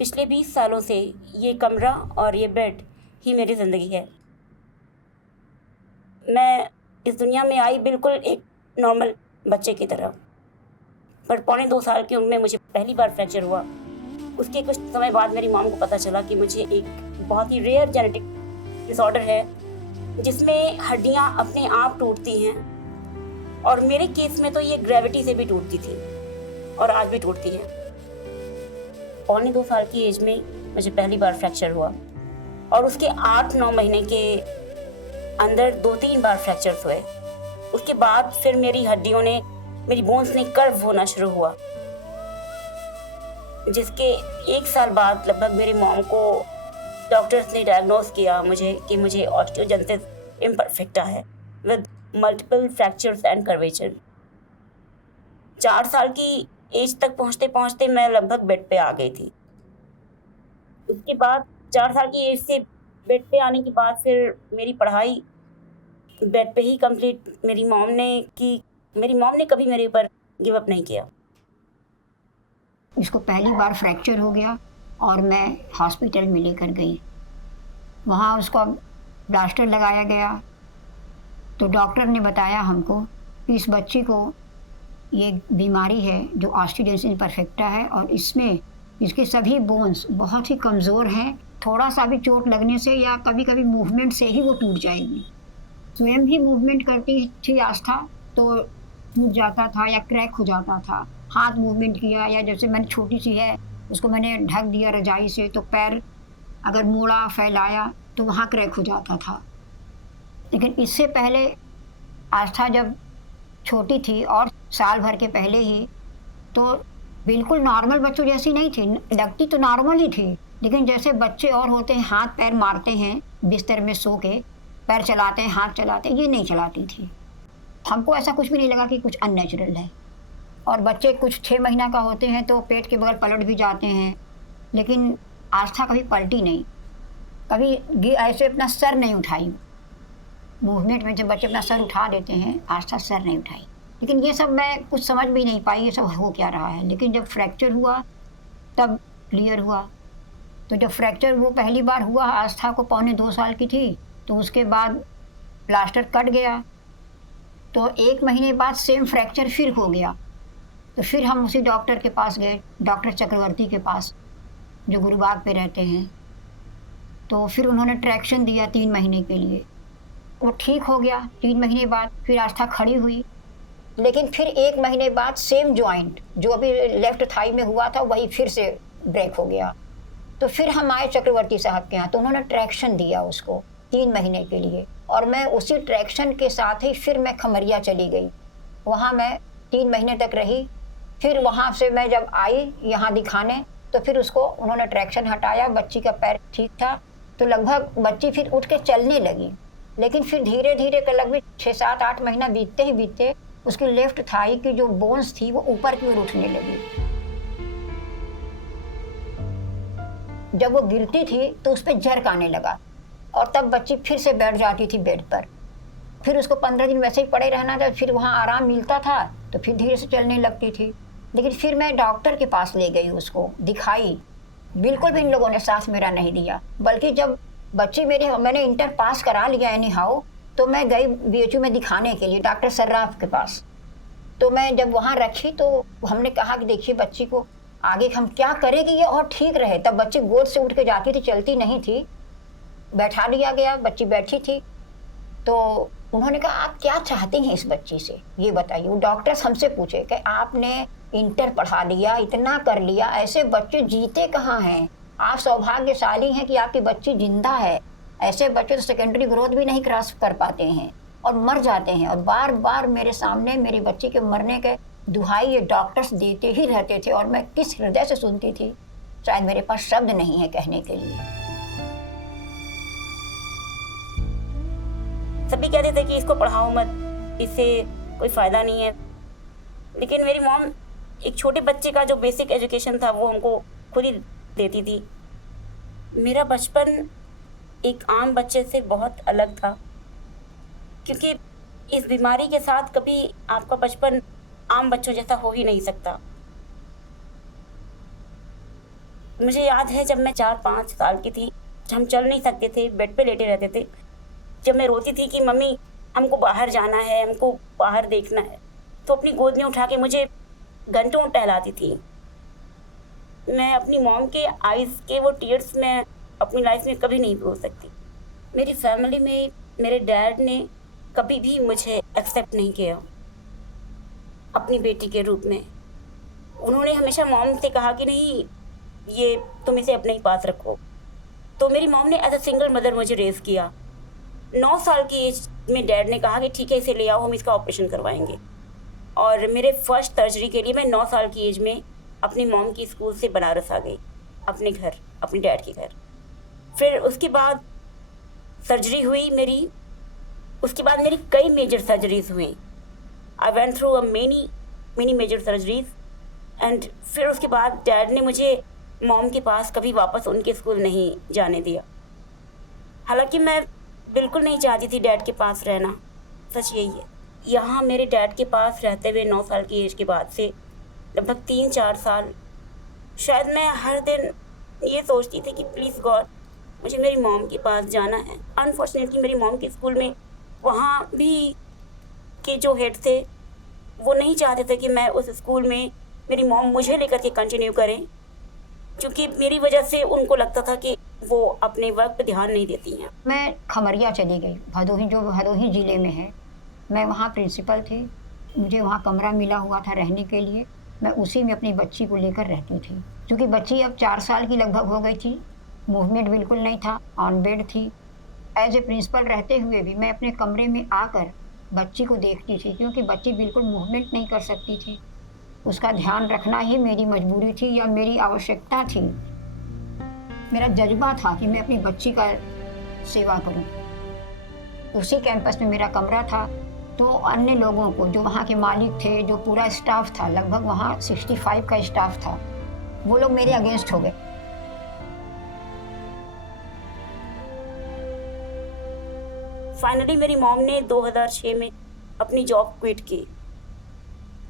पिछले 20 सालों से ये कमरा और ये बेड ही मेरी ज़िंदगी है। मैं इस दुनिया में आई बिल्कुल एक नॉर्मल बच्चे की तरह, पर पौने 2 साल की उम्र में मुझे पहली बार फ्रैक्चर हुआ। उसके कुछ समय बाद मेरी मॉम को पता चला कि मुझे एक बहुत ही रेयर जेनेटिक डिसऑर्डर है, जिसमें हड्डियाँ अपने आप टूटती हैं और मेरे केस में तो ये ग्रेविटी से भी टूटती थी और आज भी टूटती है। पौने 2 साल की एज में मुझे पहली बार फ्रैक्चर हुआ और उसके 8-9 महीने के अंदर 2-3 बार फ्रैक्चर्स हुए। उसके बाद फिर मेरी बोन्स ने कर्व होना शुरू हुआ, जिसके 1 साल बाद लगभग मेरी मॉम को डॉक्टर्स ने डायग्नोज किया कि मुझे ऑस्टियोजेनेसिस इम्परफेक्टा है with multiple fractures and curvature. 4 साल की एज तक पहुँचते पहुँचते मैं लगभग बेड पे आ गई थी। उसके बाद 4 साल की एज से बेड पे आने के बाद फिर मेरी पढ़ाई बेड पे ही कंप्लीट मेरी मॉम ने की। मेरी मॉम ने कभी मेरे ऊपर गिव अप नहीं किया। इसको पहली बार फ्रैक्चर हो गया और मैं हॉस्पिटल में लेकर गई। वहाँ उसको प्लास्टर लगाया गया तो डॉक्टर ने बताया हमको कि इस बच्ची को ये बीमारी है जो ऑस्टियोजेनेसिस इम्परफेक्टा है और इसमें इसके सभी बोन्स बहुत ही कमज़ोर हैं। थोड़ा सा भी चोट लगने से या कभी कभी मूवमेंट से ही वो टूट जाएगी। स्वयं ही मूवमेंट करती थी आस्था तो टूट जाता था या क्रैक हो जाता था। हाथ मूवमेंट किया या जैसे मैंने छोटी सी है उसको मैंने ढक दिया रजाई से तो पैर अगर मोड़ा फैलाया तो वहाँ क्रैक हो जाता था। लेकिन इससे पहले आस्था जब छोटी थी और साल भर के पहले ही तो बिल्कुल नॉर्मल बच्चों जैसी नहीं थी। लगती तो नॉर्मल ही थी, लेकिन जैसे बच्चे और होते हैं हाथ पैर मारते हैं बिस्तर में सो के, पैर चलाते हैं हाथ चलाते हैं, ये नहीं चलाती थी। हमको ऐसा कुछ भी नहीं लगा कि कुछ अननेचुरल है। और बच्चे कुछ 6 महीना का होते हैं तो पेट के बगल पलट भी जाते हैं, लेकिन आस्था कभी पलटी नहीं, कभी ऐसे अपना सर नहीं उठाई। मूवमेंट में जब बच्चे अपना सर उठा देते हैं, आस्था सर नहीं उठाई। लेकिन ये सब मैं कुछ समझ भी नहीं पाई ये सब हो क्या रहा है। लेकिन जब फ्रैक्चर हुआ तब क्लियर हुआ। तो जब फ्रैक्चर वो पहली बार हुआ, आस्था को पौने 2 साल की थी, तो उसके बाद प्लास्टर कट गया तो 1 महीने बाद सेम फ्रैक्चर फिर हो गया। तो फिर हम उसी डॉक्टर के पास गए, डॉक्टर चक्रवर्ती के पास जो गुरुबाग पे रहते हैं। तो फिर उन्होंने ट्रैक्शन दिया 3 महीने के लिए, वो ठीक हो गया। 3 महीने बाद फिर आस्था खड़ी हुई, लेकिन फिर 1 महीने बाद सेम जॉइंट जो अभी लेफ्ट थाई में हुआ था वही फिर से ब्रेक हो गया। तो फिर हम आए चक्रवर्ती साहब के यहाँ, तो उन्होंने ट्रैक्शन दिया उसको 3 महीने के लिए और मैं उसी ट्रैक्शन के साथ ही फिर मैं खमरिया चली गई। वहाँ मैं 3 महीने तक रही। फिर वहाँ से मैं जब आई यहाँ दिखाने तो फिर उसको उन्होंने ट्रैक्शन हटाया, बच्ची का पैर ठीक था तो लगभग बच्ची फिर उठ के चलने लगी। लेकिन फिर धीरे धीरे कर लगभग 6-7-8 महीना बीतते उसकी लेफ्ट थाई की जो बोन्स थी वो ऊपर की ओर उठने लगी। जब वो गिरती थी तो उस पर जर्क आने लगा और तब बच्ची फिर से बैठ जाती थी बेड पर। फिर उसको 15 दिन वैसे ही पड़े रहना था, फिर वहाँ आराम मिलता था तो फिर धीरे से चलने लगती थी। लेकिन फिर मैं डॉक्टर के पास ले गई, उसको दिखाई, बिल्कुल भी इन लोगों ने साथ मेरा नहीं दिया। बल्कि जब बच्ची मैंने इंटर पास करा लिया एनी हाउ, तो मैं गई BHU में दिखाने के लिए डॉक्टर सर्राफ के पास। तो मैं जब वहाँ रखी तो हमने कहा कि देखिए बच्ची को आगे हम क्या करें कि ये और ठीक रहे। तब बच्ची गोद से उठ के जाती थी, चलती नहीं थी। बैठा दिया गया, बच्ची बैठी थी। तो उन्होंने कहा आप क्या चाहती हैं इस बच्ची से, ये बताइए। वो डॉक्टर्स हमसे पूछे कि आपने इंटर पढ़ा लिया, इतना कर लिया, ऐसे बच्चे जीते कहाँ हैं? आप सौभाग्यशाली हैं कि आपकी बच्ची जिंदा है। ऐसे बच्चे तो सेकेंडरी ग्रोथ भी नहीं क्रॉस कर पाते हैं और मर जाते हैं। और बार बार मेरे सामने मेरी बच्ची के मरने के दुहाई ये डॉक्टर्स देते ही रहते थे और मैं किस हृदय से सुनती थी, शायद मेरे पास शब्द नहीं है कहने के लिए। सभी कहते थे कि इसको पढ़ाओ मत, इससे कोई फ़ायदा नहीं है। लेकिन मेरी मॉम एक छोटे बच्चे का जो बेसिक एजुकेशन था वो हमको खुद ही देती थी। मेरा बचपन एक आम बच्चे से बहुत अलग था, क्योंकि इस बीमारी के साथ कभी आपका बचपन आम बच्चों जैसा हो ही नहीं सकता। मुझे याद है जब मैं 4-5 साल की थी, हम चल नहीं सकते थे, बेड पे लेटे रहते थे। जब मैं रोती थी कि मम्मी हमको बाहर जाना है, हमको बाहर देखना है, तो अपनी गोद में उठा के मुझे घंटों टहलाती थी। मैं अपनी मॉम के आइज़ के वो टीयर्स मैं अपनी लाइफ में कभी नहीं भूल सकती। मेरी फैमिली में मेरे डैड ने कभी भी मुझे एक्सेप्ट नहीं किया अपनी बेटी के रूप में। उन्होंने हमेशा मॉम से कहा कि नहीं, ये तुम इसे अपने ही पास रखो। तो मेरी मॉम ने एज अ सिंगल मदर मुझे रेज़ किया। 9 साल की एज में डैड ने कहा कि ठीक है, इसे ले आओ, हम इसका ऑपरेशन करवाएंगे। और मेरे फर्स्ट सर्जरी के लिए मैं 9 साल की एज में अपनी मॉम की स्कूल से बनारस आ गई, अपने घर, अपने डैड के घर। फिर उसके बाद सर्जरी हुई मेरी। उसके बाद मेरी कई मेजर सर्जरीज हुई। I went through a many major surgeries and फिर उसके बाद डैड ने मुझे मॉम के पास कभी वापस उनके स्कूल नहीं जाने दिया। हालांकि मैं बिल्कुल नहीं चाहती थी डैड के पास रहना, सच यही है। यहाँ मेरे डैड के पास रहते हुए 9 साल की एज के बाद से लगभग 3-4 साल शायद मैं हर दिन ये सोचती थी कि प्लीज़ गॉड, मुझे मेरी मॉम के पास जाना है। अनफॉर्चुनेटली मेरी मॉम के स्कूल में वहाँ भी के जो हेड थे वो नहीं चाहते थे कि मैं उस स्कूल में मेरी मॉम मुझे लेकर के कंटिन्यू करें, क्योंकि मेरी वजह से उनको लगता था कि वो अपने वर्क पे ध्यान नहीं देती हैं। मैं खमरिया चली गई, भदोही, जो भदोही ज़िले में है। मैं वहाँ प्रिंसिपल थी, मुझे वहाँ कमरा मिला हुआ था रहने के लिए। मैं उसी में अपनी बच्ची को लेकर रहती थी, क्योंकि बच्ची अब 4 साल की लगभग हो गई थी, मूवमेंट बिल्कुल नहीं था, ऑन बेड थी। एज ए प्रिंसिपल रहते हुए भी मैं अपने कमरे में आकर बच्ची को देखती थी, क्योंकि बच्ची बिल्कुल मूवमेंट नहीं कर सकती थी। उसका ध्यान रखना ही मेरी मजबूरी थी या मेरी आवश्यकता थी। मेरा जज्बा था कि मैं अपनी बच्ची का सेवा करूं। उसी कैंपस में मेरा कमरा था, तो अन्य लोगों को, जो वहाँ के मालिक थे, जो पूरा स्टाफ था, लगभग वहाँ 65 का स्टाफ था, वो लोग मेरे अगेंस्ट हो गए। फाइनली मेरी मॉम ने 2006 में अपनी जॉब क्विट की।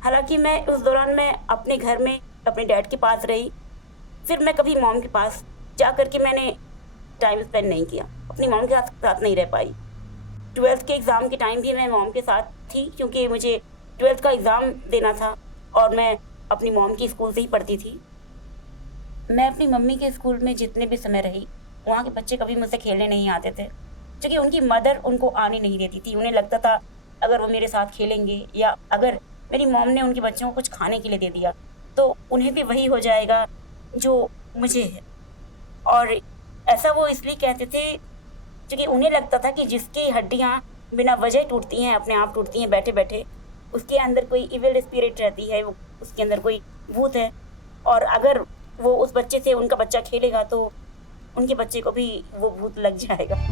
हालांकि मैं उस दौरान मैं अपने घर में अपने डैड के पास रही। फिर मैं कभी मॉम के पास जा कर के मैंने टाइम स्पेंड नहीं किया, अपनी मॉम के साथ नहीं रह पाई। 12th के एग्ज़ाम के टाइम भी मैं मॉम के साथ थी, क्योंकि मुझे 12th का एग्ज़ाम देना था और मैं अपनी मॉम की स्कूल से ही पढ़ती थी। मैं अपनी मम्मी के स्कूल में जितने भी समय रही, वहाँ के बच्चे कभी मुझसे खेलने नहीं आते थे, क्योंकि उनकी मदर उनको आने नहीं देती थी। उन्हें लगता था अगर वो मेरे साथ खेलेंगे या अगर मेरी मॉम ने उनके बच्चों को कुछ खाने के लिए दे दिया तो उन्हें भी वही हो जाएगा जो मुझे है। और ऐसा वो इसलिए कहते थे क्योंकि उन्हें लगता था कि जिसकी हड्डियाँ बिना वजह टूटती हैं, अपने आप टूटती हैं बैठे बैठे, उसके अंदर कोई इविल स्पिरिट रहती है, वो उसके अंदर कोई भूत है। और अगर वो उस बच्चे से उनका बच्चा खेलेगा तो उनके बच्चे को भी वो भूत लग जाएगा।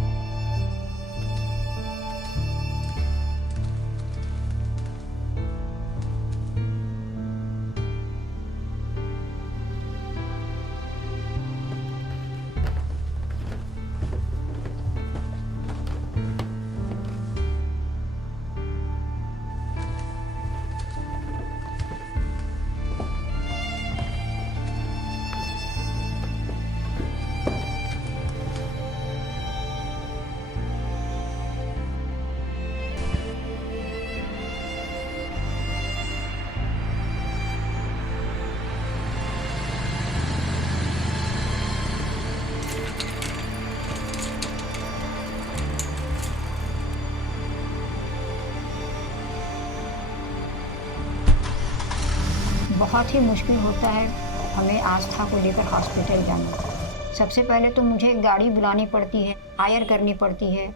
बहुत ही मुश्किल होता है हमें आस्था को लेकर हॉस्पिटल जाना। सबसे पहले तो मुझे गाड़ी बुलानी पड़ती है, हायर करनी पड़ती है,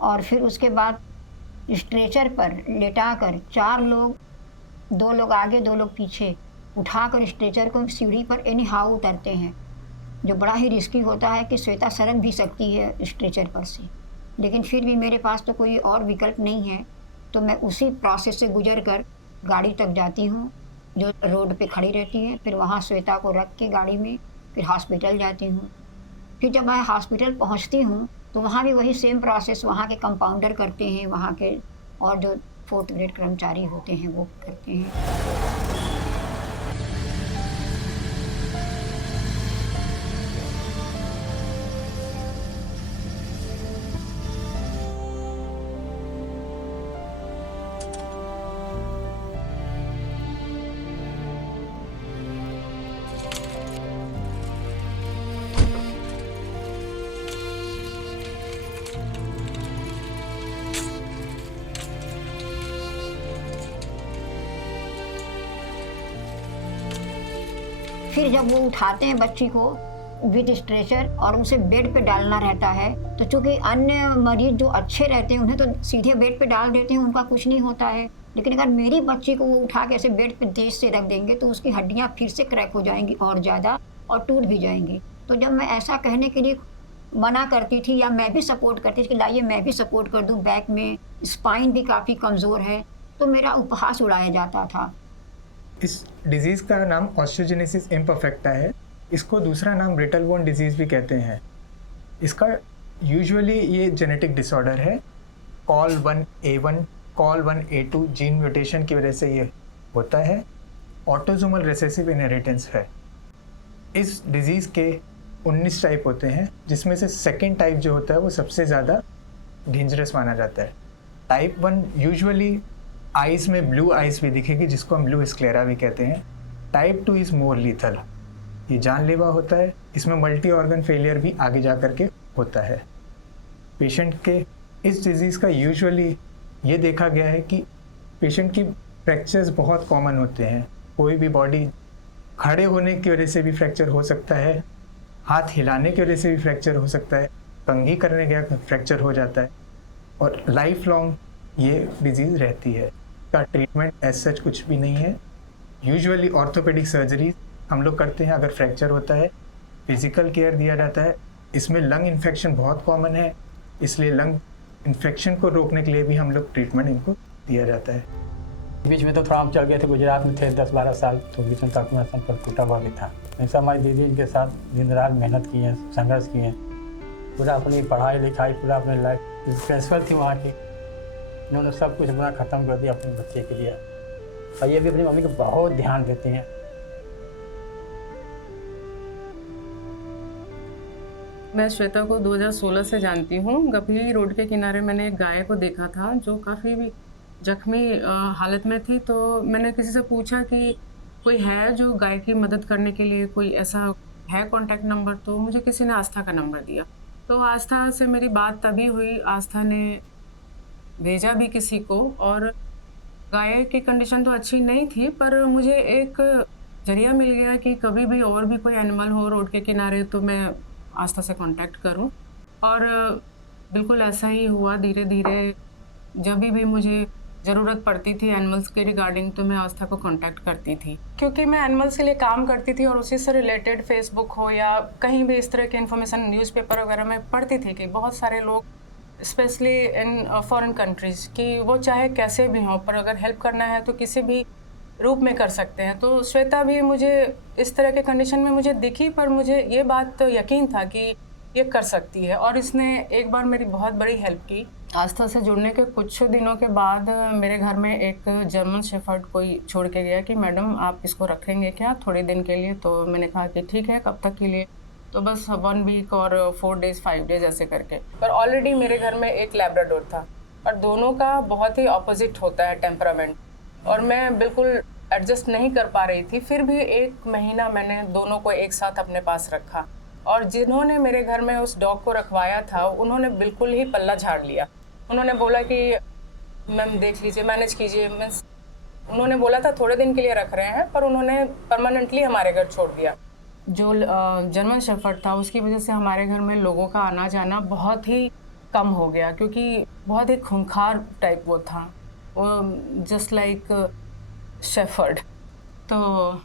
और फिर उसके बाद स्ट्रेचर पर लेटाकर 4 लोग, 2 लोग आगे 2 लोग पीछे, उठाकर स्ट्रेचर को सीढ़ी पर एनी हाउ उतरते हैं, जो बड़ा ही रिस्की होता है कि श्वेता सरक भी सकती है स्ट्रेचर पर से। लेकिन फिर भी मेरे पास तो कोई और विकल्प नहीं है, तो मैं उसी प्रोसेस से गुजर कर गाड़ी तक जाती हूँ जो रोड पे खड़ी रहती है। फिर वहाँ श्वेता को रख के गाड़ी में फिर हॉस्पिटल जाती हूँ। फिर जब मैं हॉस्पिटल पहुँचती हूँ तो वहाँ भी वही सेम प्रोसेस वहाँ के कंपाउंडर करते हैं, वहाँ के और जो 4th ग्रेड कर्मचारी होते हैं वो करते हैं। फिर जब वो उठाते हैं बच्ची को विद स्ट्रेचर और उसे बेड पे डालना रहता है, तो चूंकि अन्य मरीज जो अच्छे रहते हैं उन्हें तो सीधे बेड पे डाल देते हैं, उनका कुछ नहीं होता है। लेकिन अगर मेरी बच्ची को वो उठा के ऐसे बेड पे तेज से रख देंगे तो उसकी हड्डियां फिर से क्रैक हो जाएंगी और ज़्यादा, और टूट भी जाएंगी। तो जब मैं ऐसा कहने के लिए मना करती थी या मैं भी सपोर्ट करती थी कि लाइए मैं भी सपोर्ट कर दूं, बैक में स्पाइन भी काफ़ी कमज़ोर है, तो मेरा उपहास उड़ाया जाता था। इस डिजीज़ का नाम ऑस्टियोजेनेसिस इम्परफेक्टा है। इसको दूसरा नाम ब्रिटल बोन डिजीज़ भी कहते हैं। इसका यूजुअली ये जेनेटिक डिसऑर्डर है। COL1A1 COL1A2 जीन म्यूटेशन की वजह से ये होता है। ऑटोसोमल रिसेसिव इनहेरिटेंस है। इस डिज़ीज़ के 19 टाइप होते हैं, जिसमें से सेकेंड टाइप जो होता है वो सबसे ज़्यादा डेंजरस माना जाता है। टाइप 1 यूजुअली आइज़ में ब्लू आइज़ भी दिखेगी, जिसको हम ब्लू स्क्लेरा भी कहते हैं। टाइप 2 इज़ मोर लीथल, ये जानलेवा होता है। इसमें मल्टी ऑर्गन फेलियर भी आगे जा कर के होता है। पेशेंट के इस डिज़ीज़ का यूजुअली ये देखा गया है कि पेशेंट की फ्रैक्चर्स बहुत कॉमन होते हैं। कोई भी बॉडी खड़े होने की वजह से भी फ्रैक्चर हो सकता है, हाथ हिलाने की वजह से भी फ्रैक्चर हो सकता है, कंघी करने का फ्रैक्चर हो जाता है, और लाइफ लॉन्ग ये डिजीज़ रहती है। का ट्रीटमेंट एज सच कुछ भी नहीं है। यूजुअली ऑर्थोपेडिक सर्जरी हम लोग करते हैं अगर फ्रैक्चर होता है। फिजिकल केयर दिया जाता है। इसमें लंग इन्फेक्शन बहुत कॉमन है, इसलिए लंग इन्फेक्शन को रोकने के लिए भी हम लोग ट्रीटमेंट इनको दिया जाता है। बीच में तो थोड़ा हम चल गए थे, गुजरात में थे 10-12 साल, तो बीच में काफ़ी मेरा संपर्क टूटा हुआ भी था। ऐसा हमारी दीदी इनके साथ दिन रात मेहनत की है, संघर्ष किए हैं, पूरा अपनी पढ़ाई लिखाई, पूरा अपनी लाइफ स्ट्रेसफुल थी वहाँ की। इन्होंने सब कुछ अपना ख़त्म कर दिया अपने बच्चे के लिए, और ये भी अपनी मम्मी को बहुत ध्यान देती हैं। मैं श्वेता को 2016 से जानती हूँ। गपी रोड के किनारे मैंने एक गाय को देखा था जो काफ़ी भी जख्मी हालत में थी। तो मैंने किसी से पूछा कि कोई है जो गाय की मदद करने के लिए, कोई ऐसा है कॉन्टैक्ट नंबर। तो मुझे किसी ने आस्था का नंबर दिया। तो आस्था से मेरी बात तभी हुई, आस्था ने भेजा भी किसी को, और गाय की कंडीशन तो अच्छी नहीं थी, पर मुझे एक जरिया मिल गया कि कभी भी और भी कोई एनिमल हो रोड के किनारे तो मैं आस्था से कांटेक्ट करूं। और बिल्कुल ऐसा ही हुआ। धीरे धीरे जब भी मुझे ज़रूरत पड़ती थी एनिमल्स के रिगार्डिंग तो मैं आस्था को कांटेक्ट करती थी, क्योंकि मैं एनिमल्स के लिए काम करती थी और उसी से रिलेटेड फेसबुक हो या कहीं भी इस तरह की इन्फॉर्मेशन न्यूज़पेपर वगैरह में पढ़ती थी कि बहुत सारे लोग स्पेशली इन फॉरेन कंट्रीज़ कि वो चाहे कैसे भी हों, पर अगर हेल्प करना है तो किसी भी रूप में कर सकते हैं। तो श्वेता भी मुझे इस तरह के कंडीशन में मुझे दिखी, पर मुझे ये बात तो यकीन था कि ये कर सकती है, और इसने एक बार मेरी बहुत बड़ी हेल्प की। आस्था से जुड़ने के कुछ दिनों के बाद मेरे घर में एक जर्मन शेफर्ड कोई छोड़ के गया कि मैडम आप इसको रखेंगे क्या थोड़े दिन के लिए। तो मैंने कहा कि ठीक है, कब तक के लिए। तो बस 1 वीक और 4 डेज़ 5 डेज़ ऐसे करके। पर ऑलरेडी मेरे घर में एक लैब्राडोर था, और दोनों का बहुत ही ऑपोजिट होता है टेम्परामेंट, और मैं बिल्कुल एडजस्ट नहीं कर पा रही थी। फिर भी 1 महीना मैंने दोनों को एक साथ अपने पास रखा, और जिन्होंने मेरे घर में उस डॉग को रखवाया था उन्होंने बिल्कुल ही पल्ला झाड़ लिया। उन्होंने बोला कि मैम देख लीजिए, मैनेज कीजिए। मीन्स उन्होंने बोला था थोड़े दिन के लिए रख रहे हैं, पर उन्होंने परमानेंटली हमारे घर छोड़ दिया। जो जर्मन शेफर्ड था उसकी वजह से हमारे घर में लोगों का आना जाना बहुत ही कम हो गया, क्योंकि बहुत ही खूंखार टाइप वो था, वो जस्ट लाइक शेफर्ड। तो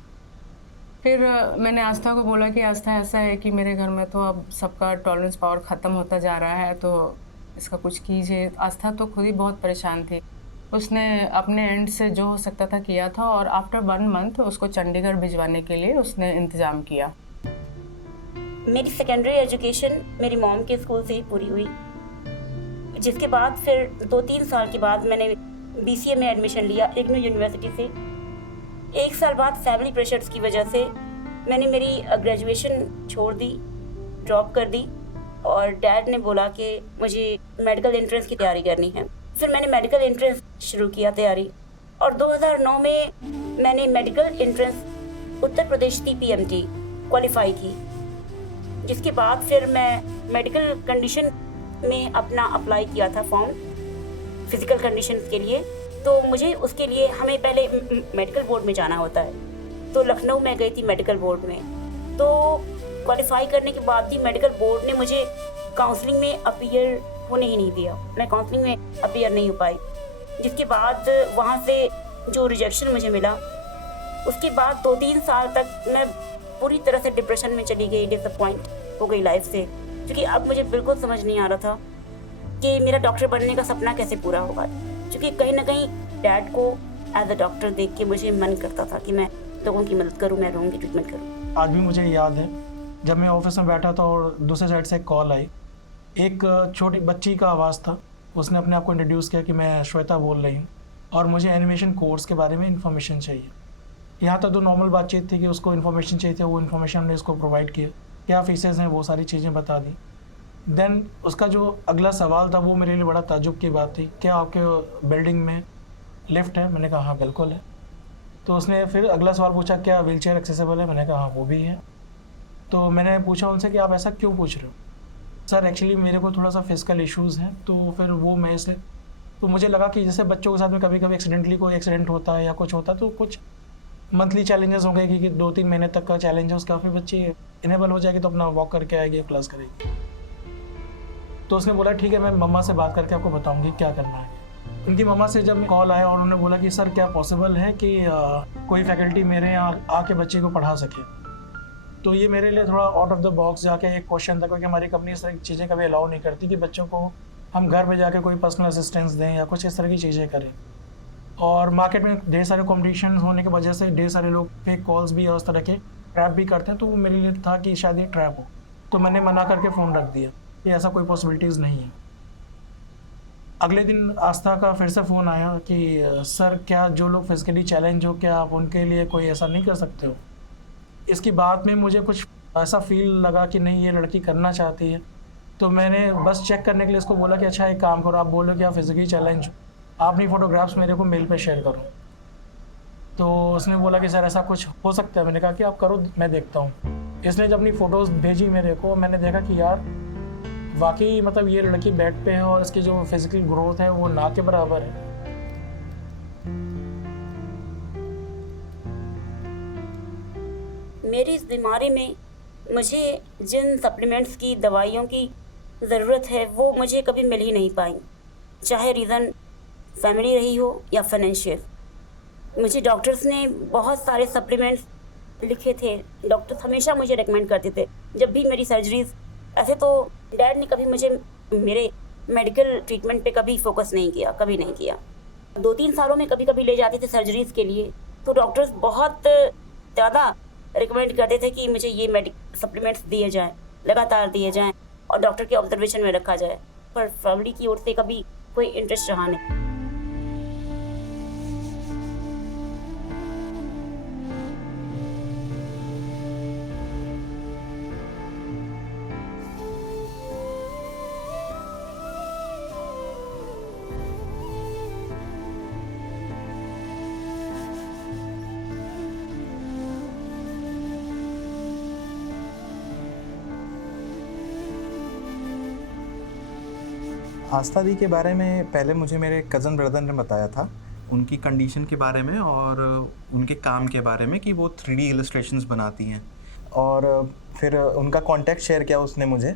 फिर मैंने आस्था को बोला कि आस्था ऐसा है कि मेरे घर में तो अब सबका टॉलरेंस पावर ख़त्म होता जा रहा है, तो इसका कुछ कीजिए। आस्था तो खुद ही बहुत परेशान थी। उसने अपने एंड से जो हो सकता था किया था, और आफ्टर 1 मंथ उसको चंडीगढ़ भिजवाने के लिए उसने इंतज़ाम किया। मेरी सेकेंडरी एजुकेशन मेरी मॉम के स्कूल से ही पूरी हुई, जिसके बाद फिर 2-3 साल के बाद मैंने BCA में एडमिशन लिया इग्नू यूनिवर्सिटी से। 1 साल बाद फैमिली प्रेशर्स की वजह से मैंने मेरी ग्रेजुएशन छोड़ दी, ड्रॉप कर दी, और डैड ने बोला कि मुझे मेडिकल एंट्रेंस की तैयारी करनी है। फिर मैंने मेडिकल एंट्रेंस शुरू किया तैयारी, और 2009 में मैंने medical entrance Uttar Pradesh TPMT qualify की, जिसके बाद फिर मैं मेडिकल कंडीशन में अपना अप्लाई किया था फॉर्म फिज़िकल कंडीशन के लिए। तो मुझे उसके लिए हमें पहले मेडिकल बोर्ड में जाना होता है, तो लखनऊ में गई थी मेडिकल बोर्ड में। तो क्वालिफाई करने के बाद भी मेडिकल बोर्ड ने मुझे काउंसलिंग में अपीयर होने ही नहीं दिया। मैं काउंसलिंग में अपीयर नहीं हो पाई, जिसके बाद वहाँ से जो रिजेक्शन मुझे मिला, उसके बाद 2-3 साल तक मैं पूरी तरह से डिप्रेशन में चली गई, डिसअपॉइंट हो गई लाइफ से, क्योंकि अब मुझे बिल्कुल समझ नहीं आ रहा था कि मेरा डॉक्टर बनने का सपना कैसे पूरा होगा। क्योंकि कहीं ना कहीं डैड को एज अ डॉक्टर देख के मुझे मन करता था कि मैं लोगों की मदद करूं, मैं लोगों की ट्रीटमेंट करूं। आज भी मुझे याद है जब मैं ऑफिस में बैठा था और दूसरे साइड से एक कॉल आई, एक छोटी बच्ची का आवाज़ था। उसने अपने आप को इंट्रोड्यूस किया कि मैं श्वेता बोल रही हूँ और मुझे एनिमेशन कोर्स के बारे में इन्फॉर्मेशन चाहिए। यहाँ तक तो नॉर्मल बातचीत थी कि उसको इन्फॉर्मेशन चाहिए थी, वो इन्फॉर्मेशन हमने इसको प्रोवाइड किया, क्या फीसेस हैं, वो सारी चीज़ें बता दी। देन उसका जो अगला सवाल था वो मेरे लिए बड़ा ताज्जुब की बात थी, क्या आपके बिल्डिंग में लिफ्ट है? मैंने कहा हाँ बिल्कुल है। तो उसने फिर अगला सवाल पूछा, क्या व्हीलचेयर एक्सेसिबल है? मैंने कहा हाँ वो भी है। तो मैंने पूछा उनसे कि आप ऐसा क्यों पूछ रहे हो? सर एक्चुअली मेरे को थोड़ा सा फिजिकल इश्यूज़ हैं, तो फिर वो मैं इसलिए, तो मुझे लगा कि जैसे बच्चों के साथ में कभी कभी एक्सीडेंटली कोई एक्सीडेंट होता है या कुछ होता है, तो कुछ मंथली चैलेंजेस होंगे कि 2-3 महीने तक का चैलेंज है उसका, फिर बच्ची इनेबल हो जाएगी तो अपना वॉक करके आएगी, क्लास करेगी। तो उसने बोला ठीक है, मैं मम्मा से बात करके आपको बताऊंगी क्या करना है। उनकी मम्मा से जब कॉल आया और उन्होंने बोला कि सर क्या पॉसिबल है कि कोई फैकल्टी मेरे यहाँ आके बच्चे को पढ़ा सके, तो ये मेरे लिए थोड़ा आउट ऑफ द बॉक्स जाके एक क्वेश्चन था, क्योंकि हमारी कंपनी इस तरह की चीज़ें कभी अलाउ नहीं करती कि बच्चों को हम घर पे जाके कोई पर्सनल असिस्टेंस दें या कुछ इस तरह की चीज़ें करें। और मार्केट में ढेर सारे कॉम्पिटिशन होने की वजह से ढेर सारे लोग फेक कॉल्स भी और उस तरह के ट्रैप भी करते हैं, तो वो मेरे लिए था कि शायद ये ट्रैप हो, तो मैंने मना करके फ़ोन रख दिया कि ऐसा कोई पॉसिबिलिटीज़ नहीं है। अगले दिन आस्था का फिर से फ़ोन आया कि सर क्या जो लोग फिजिकली चैलेंज हो, क्या आप उनके लिए कोई ऐसा नहीं कर सकते हो? इसकी बात में मुझे कुछ ऐसा फील लगा कि नहीं ये लड़की करना चाहती है, तो मैंने बस चेक करने के लिए इसको बोला कि अच्छा एक काम करो, आप बोलो कि आप फिजिकली चैलेंज हो, आप अपनी फ़ोटोग्राफ्स मेरे को मेल पे शेयर करो। तो उसने बोला कि सर ऐसा कुछ हो सकता है? मैंने कहा कि आप करो, मैं देखता हूँ। इसने जब अपनी फ़ोटोज़ भेजी मेरे को, मैंने देखा कि यार वाकई मतलब ये लड़की बेड पे है और इसकी जो फिजिकल ग्रोथ है वो ना के बराबर है। मेरी इस बीमारी में मुझे जिन सप्लीमेंट्स की, दवाइयों की ज़रूरत है वो मुझे कभी मिल ही नहीं पाई, चाहे रीज़न फैमिली रही हो या फाइनेंशियल। मुझे डॉक्टर्स ने बहुत सारे सप्लीमेंट्स लिखे थे, डॉक्टर्स हमेशा मुझे रेकमेंड करते थे जब भी मेरी सर्जरीज। ऐसे तो डैड ने कभी मुझे मेरे मेडिकल ट्रीटमेंट पे कभी फोकस नहीं किया, कभी नहीं किया। 2-3 सालों में कभी कभी ले जाते थे सर्जरीज के लिए, तो डॉक्टर्स बहुत ज़्यादा रिकमेंड करते थे कि मुझे ये सप्लीमेंट्स दिए जाएं, लगातार दिए जाएं और डॉक्टर के ऑब्जर्वेशन में रखा जाए, पर फैमिली की ओर से कभी कोई इंटरेस्ट रहा नहीं। आस्था दी के बारे में पहले मुझे मेरे कज़न ब्रदर ने बताया था, उनकी कंडीशन के बारे में और उनके काम के बारे में कि वो 3D इलस्ट्रेशंस बनाती हैं, और फिर उनका कांटेक्ट शेयर किया उसने मुझे,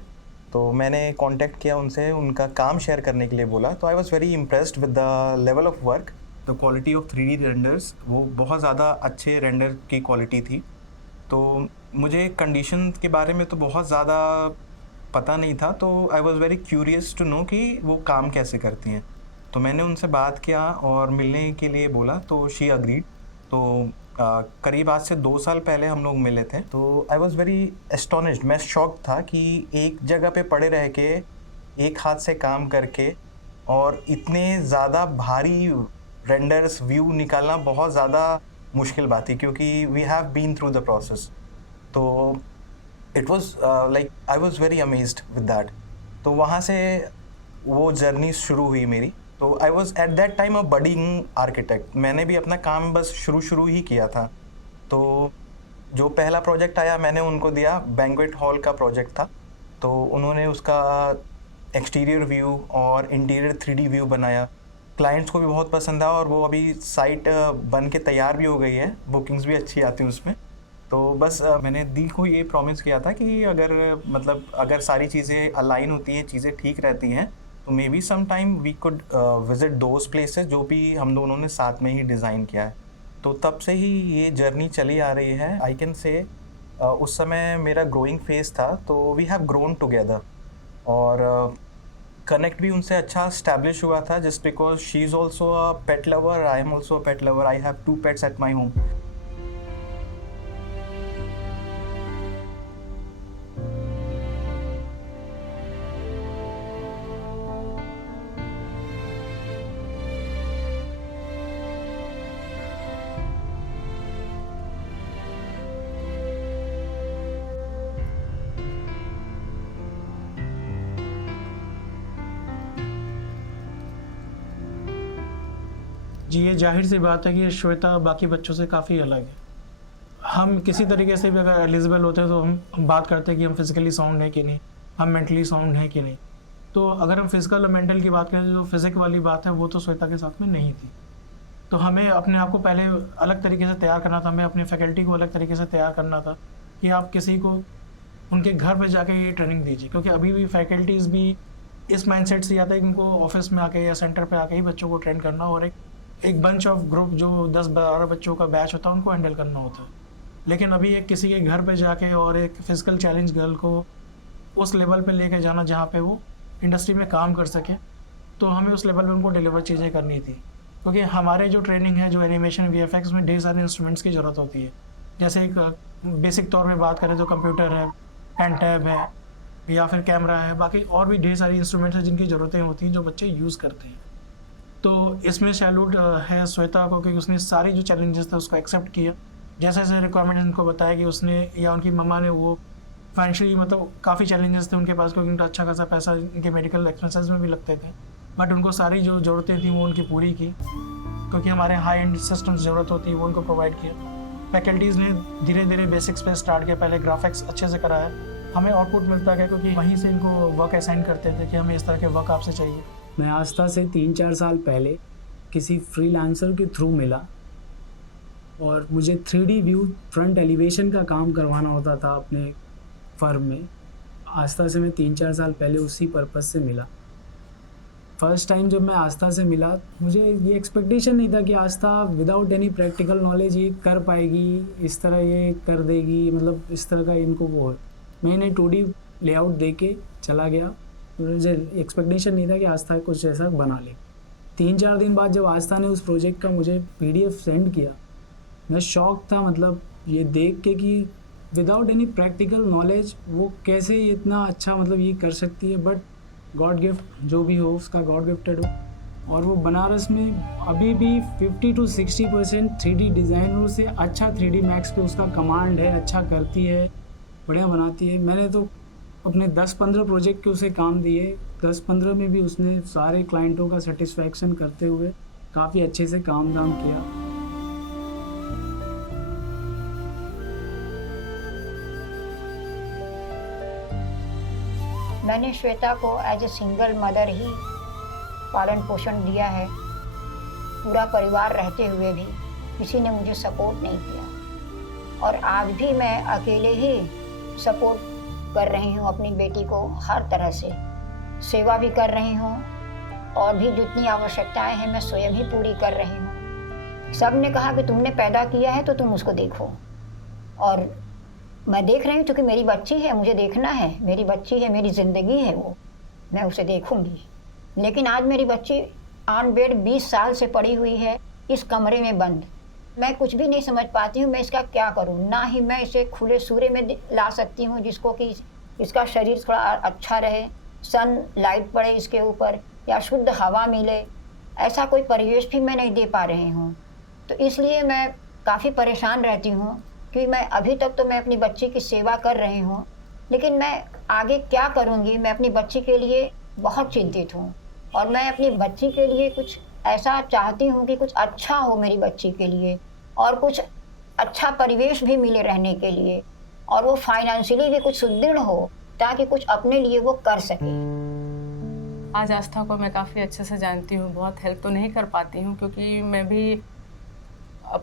तो मैंने कांटेक्ट किया उनसे, उनका काम शेयर करने के लिए बोला। तो I was very impressed with the level of work, the quality of 3D renders, वो बहुत ज़्यादा अच्छे रेंडर की क्वालिटी थी। तो मुझे कंडीशन के बारे में तो बहुत ज़्यादा पता नहीं था, तो I was very curious to know कि वो काम कैसे करती हैं। तो मैंने उनसे बात किया और मिलने के लिए बोला, तो शी अग्रीड। तो करीब आज से 2 साल पहले हम लोग मिले थे। तो आई वॉज़ वेरी एस्टोनिश्ड, मैं शॉक था कि एक जगह पे पड़े रह के, एक हाथ से काम करके और इतने ज़्यादा भारी रेंडर्स व्यू निकालना बहुत ज़्यादा मुश्किल बात थी, क्योंकि we have been through the process. तो it was like I was very amazed with that. तो वहाँ से वो जर्नी शुरू हुई मेरी। तो I was at that time a budding architect, मैंने भी अपना काम बस शुरू ही किया था। तो जो पहला प्रोजेक्ट आया मैंने उनको दिया, बैंक्वेट हॉल का प्रोजेक्ट था। तो उन्होंने उसका एक्सटीरियर व्यू और इंटीरियर 3D व्यू बनाया, क्लाइंट्स को भी बहुत पसंद आया और वो अभी साइट बन के तैयार भी हो गई है, बुकिंग्स भी अच्छी आती हैं उसमें। तो बस मैंने दिल को ये प्रॉमिस किया था कि अगर सारी चीज़ें अलाइन होती हैं, चीज़ें ठीक रहती हैं, तो maybe some time we could visit those places जो भी हम दोनों ने साथ में ही डिज़ाइन किया है। तो तब से ही ये जर्नी चली आ रही है। आई कैन से उस समय मेरा ग्रोइंग फेज था, तो वी हैव ग्रोन टुगेदर और कनेक्ट भी उनसे अच्छा स्टैब्लिश हुआ था, just because she is also a pet lover, I am also a pet lover, I have 2 pets at my home. जी, ये जाहिर सी बात है कि श्वेता बाकी बच्चों से काफ़ी अलग है। हम किसी तरीके से भी अगर एलिजिबल होते हैं तो हम बात करते हैं कि हम फिज़िकली साउंड है कि नहीं, हम मेंटली साउंड है कि नहीं। तो अगर हम फिज़िकल और मेंटल की बात करें, जो फिज़िक वाली बात है वो तो श्वेता के साथ में नहीं थी। तो हमें अपने आप को पहले अलग तरीके से तैयार करना था, हमें अपनी फैकल्टी को अलग तरीके से तैयार करना था कि आप किसी को उनके घर पे जाके ये ट्रेनिंग दीजिए, क्योंकि अभी भी फैकल्टीज़ भी इस माइंडसेट से आता है कि उनको ऑफिस में आके या सेंटर पे आके ही बच्चों को ट्रेन करना और एक बंच ऑफ ग्रुप जो 10-12 बच्चों का बैच होता है उनको हैंडल करना होता है। लेकिन अभी एक किसी के घर पे जाके और एक फिज़िकल चैलेंज गर्ल को उस लेवल पे लेके जाना जहाँ पे वो इंडस्ट्री में काम कर सके, तो हमें उस लेवल पे उनको डिलीवर चीज़ें करनी थी। क्योंकि हमारे जो ट्रेनिंग है, जो एनिमेशन VFX में ढेर सारे इंस्ट्रूमेंट्स की ज़रूरत होती है। जैसे एक बेसिक तौर पे बात करें तो कंप्यूटर है, पेन टैब है या फिर कैमरा है, बाकी और भी ढेर सारी इंस्ट्रूमेंट्स हैं जिनकी ज़रूरतें होती हैं जो बच्चे यूज़ करते हैं। तो इसमें सैल्यूट है श्वेता को कि उसने सारी जो चैलेंजेस थे उसको एक्सेप्ट किया। जैसे जैसे रिक्वायरमेंट उनको बताया कि उसने या उनकी मम्मा ने, वो फाइनेंशियली काफ़ी चैलेंजेस थे उनके पास, क्योंकि उनका अच्छा खासा पैसा इनके मेडिकल एक्सपेंसेस में भी लगते थे, बट उनको सारी जो ज़रूरतें थी वो उनकी पूरी की, क्योंकि हमारे हाई एंड सिस्टम्स ज़रूरत होती है वो उनको प्रोवाइड किया। फैकल्टीज़ ने धीरे धीरे बेसिक्स पे स्टार्ट किया, पहले ग्राफिक्स अच्छे से कराया, हमें आउटपुट मिलता गया क्योंकि वहीं से इनको वर्क असाइन करते थे कि हमें इस तरह के वर्क आपसे चाहिए। मैं आस्था से 3-4 साल पहले किसी फ्रीलांसर के थ्रू मिला और मुझे 3D व्यू फ्रंट एलिवेशन का काम करवाना होता था अपने फर्म में। आस्था से मैं 3-4 साल पहले उसी पर्पज़ से मिला। फर्स्ट टाइम जब मैं आस्था से मिला, मुझे ये एक्सपेक्टेशन नहीं था कि आस्था विदाउट एनी प्रैक्टिकल नॉलेज ये कर पाएगी, इस तरह ये कर देगी, मतलब इस तरह का इनको वो है। मैंने 2D लेआउट दे के चला गया, मुझे एक्सपेक्टेशन नहीं था कि आस्था कुछ ऐसा बना ले। 3-4 दिन बाद जब आस्था ने उस प्रोजेक्ट का मुझे PDF सेंड किया, मैं शॉक था, मतलब ये देख के कि विदाउट एनी प्रैक्टिकल नॉलेज वो कैसे इतना अच्छा मतलब ये कर सकती है। बट गॉड गिफ्ट जो भी हो उसका गॉड गिफ्टेड हो। और वो बनारस में अभी भी 50 to 60% 3D डिज़ाइनरों से अच्छा 3D मैक्स पे उसका कमांड है, अच्छा करती है, बढ़िया बनाती है। मैंने तो अपने 10-15 प्रोजेक्ट के उसे काम दिए, 10-15 में भी उसने सारे क्लाइंटों का सेटिस्फैक्शन करते हुए काफ़ी अच्छे से काम धाम किया। मैंने श्वेता को एज ए सिंगल मदर ही पालन पोषण दिया है। पूरा परिवार रहते हुए भी किसी ने मुझे सपोर्ट नहीं किया और आज भी मैं अकेले ही सपोर्ट कर रही हूँ अपनी बेटी को, हर तरह से सेवा भी कर रही हूँ और भी जितनी आवश्यकताएं हैं मैं स्वयं ही पूरी कर रही हूँ। सब ने कहा कि तुमने पैदा किया है तो तुम उसको देखो, और मैं देख रही हूँ क्योंकि मेरी बच्ची है, मुझे देखना है, मेरी बच्ची है, मेरी ज़िंदगी है, वो मैं उसे देखूँगी। लेकिन आज मेरी बच्ची ऑन बेड 20 साल से पड़ी हुई है इस कमरे में बंद। मैं कुछ भी नहीं समझ पाती हूँ मैं इसका क्या करूँ। ना ही मैं इसे खुले सूर्य में ला सकती हूँ जिसको कि इसका शरीर थोड़ा अच्छा रहे, सन लाइट पड़े इसके ऊपर या शुद्ध हवा मिले, ऐसा कोई परिवेश भी मैं नहीं दे पा रही हूँ। तो इसलिए मैं काफ़ी परेशान रहती हूँ कि मैं अभी तक तो मैं अपनी बच्ची की सेवा कर रही हूँ, लेकिन मैं आगे क्या करूँगी। मैं अपनी बच्ची के लिए बहुत चिंतित हूँ और मैं अपनी बच्ची के लिए कुछ ऐसा चाहती हूँ कि कुछ अच्छा हो मेरी बच्ची के लिए और कुछ अच्छा परिवेश भी मिले रहने के लिए और वो फाइनेंशियली भी कुछ सुदृढ़ हो ताकि कुछ अपने लिए वो कर सके। आज आस्था को मैं काफ़ी अच्छे से जानती हूँ। बहुत हेल्प तो नहीं कर पाती हूँ क्योंकि मैं भी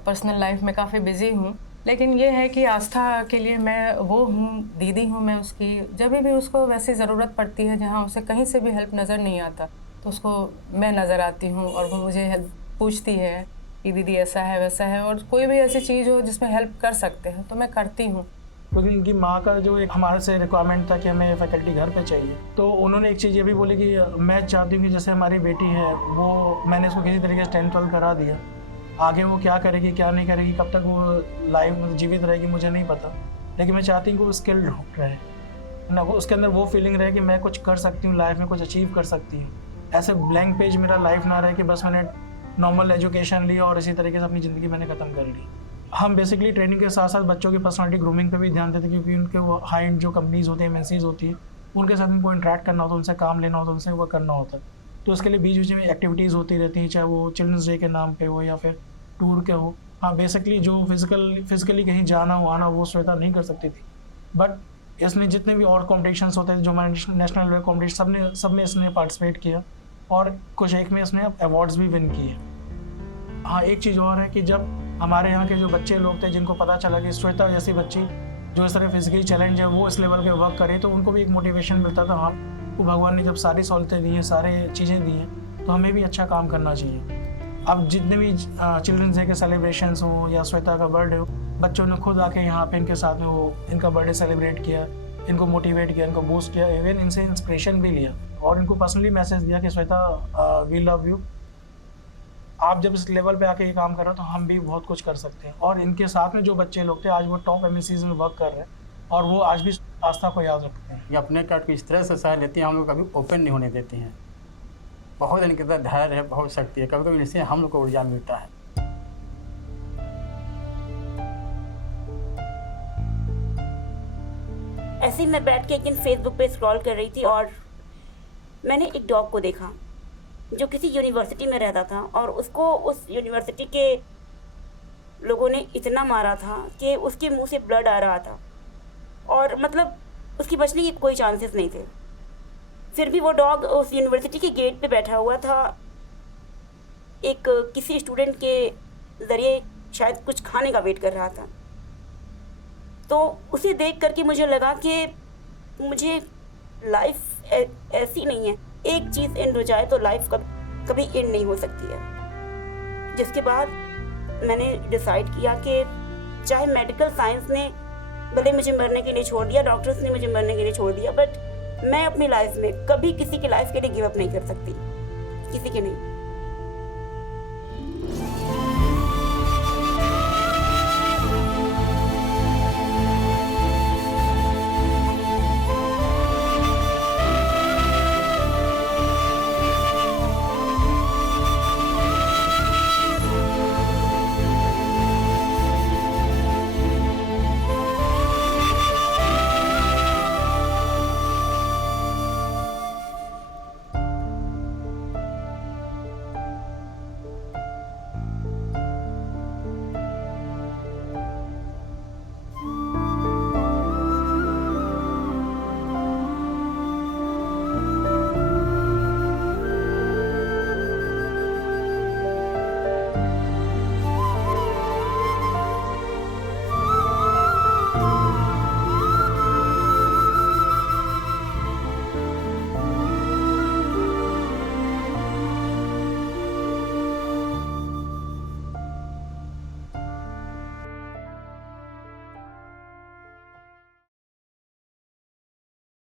पर्सनल लाइफ में काफ़ी बिज़ी हूँ, लेकिन ये है कि आस्था के लिए मैं वो हूँ, दीदी हूँ मैं उसकी। जब भी उसको वैसी ज़रूरत पड़ती है जहाँ उसे कहीं से भी हेल्प नज़र नहीं आता तो उसको मैं नज़र आती हूँ और वो मुझे हेल्प पूछती है कि दीदी ऐसा है वैसा है, और कोई भी ऐसी चीज़ हो जिसमें हेल्प कर सकते हैं तो मैं करती हूँ। क्योंकि इनकी माँ का जो एक हमारे से रिक्वायरमेंट था कि हमें फैकल्टी घर पे चाहिए, तो उन्होंने एक चीज़ ये भी बोली कि मैं चाहती हूँ कि जैसे हमारी बेटी है वो मैंने इसको किसी तरीके से 10-12 करा दिया, आगे वो क्या करेगी क्या नहीं करेगी, कब तक वो लाइफ जीवित रहेगी मुझे नहीं पता, लेकिन मैं चाहती हूँ कि वो स्किल्ड रहे ना, वो उसके अंदर वो फीलिंग रहे कि मैं कुछ कर सकती हूँ लाइफ में, कुछ अचीव कर सकती हूँ। ऐसे ब्लैंक पेज मेरा लाइफ ना रहे कि बस मैंने नॉर्मल एजुकेशन ली और इसी तरीके से अपनी ज़िंदगी मैंने ख़त्म कर ली। हम बेसिकली ट्रेनिंग के साथ साथ बच्चों की पर्सनालिटी ग्रूमिंग पे भी ध्यान देते हैं, क्योंकि उनके वो हाई एंड जो कंपनीज़ होती हैं, एमएनसीज़ होती हैं, उनके साथ उनको इंटरेक्ट करना होता है, उनसे काम लेना होता है, उनसे वो करना होता है। तो उसके लिए बीच बीच में एक्टिविटीज़ होती रहती हैं, चाहे वो चिल्ड्रंस डे के नाम पे हो या फिर टूर के हो। हाँ, बेसिकली जो फिजिकली कहीं जाना हो आना वो श्वेता नहीं कर सकती थी, बट इसने जितने भी और कॉम्पिटिशन्स होते हैं जो हमारे नेशनल लेवल कॉम्पिटिशन सब में इसने पार्टिसिपेट किया और कुछ एक में इसने अवार्ड्स भी विन किए। हाँ, एक चीज़ और है कि जब हमारे यहाँ के जो बच्चे लोग थे जिनको पता चला कि श्वेता जैसी बच्ची जो इस तरह फिजिकली चैलेंज है वो इस लेवल पे वर्क करे, तो उनको भी एक मोटिवेशन मिलता था। हाँ, वो भगवान ने जब सारी सहूलतें दी हैं, सारे चीज़ें दी हैं, तो हमें भी अच्छा काम करना चाहिए। अब जितने भी चिल्ड्रंस डे के सेलिब्रेशंस हों या श्वेता का बर्थडे हो, बच्चों ने खुद आके यहाँ पे इनके साथ में वो इनका बर्थडे सेलिब्रेट किया, इनको मोटिवेट किया, इनको बूस्ट किया, इवन इनसे इंस्पिरेशन भी लिया और इनको पर्सनली मैसेज दिया कि श्वेता वी लव यू, आप जब इस लेवल पे आके ये काम कर रहे हो तो हम भी बहुत कुछ कर सकते हैं। और इनके साथ में जो बच्चे लोग थे आज वो टॉप एमएनसीज़ में वर्क कर रहे हैं और वो आज भी आस्था को याद रखते हैं। ये अपने कट को इस तरह से सह लेती हैं, हम लोग कभी ओपन नहीं होने देती हैं। बहुत इनके अंदर धैर्य है, बहुत शक्ति है, कभी कभी इनसे हम लोग को ऊर्जा मिलता है। ऐसे ही मैं बैठ के एक दिन फेसबुक पे स्क्रॉल कर रही थी और मैंने एक डॉग को देखा जो किसी यूनिवर्सिटी में रहता था और उसको उस यूनिवर्सिटी के लोगों ने इतना मारा था कि उसके मुंह से ब्लड आ रहा था और मतलब उसकी बचने की कोई चांसेस नहीं थे। फिर भी वो डॉग उस यूनिवर्सिटी के गेट पे बैठा हुआ था, एक किसी स्टूडेंट के ज़रिए शायद कुछ खाने का वेट कर रहा था। तो उसे देख करके मुझे लगा कि मुझे लाइफ ऐसी नहीं है, एक चीज़ एंड हो जाए तो लाइफ कभी एंड नहीं हो सकती है। जिसके बाद मैंने डिसाइड किया कि चाहे मेडिकल साइंस ने भले मुझे मरने के लिए छोड़ दिया, डॉक्टर्स ने मुझे मरने के लिए छोड़ दिया, बट मैं अपनी लाइफ में कभी किसी की लाइफ के लिए गिव अप नहीं कर सकती, किसी के नहीं।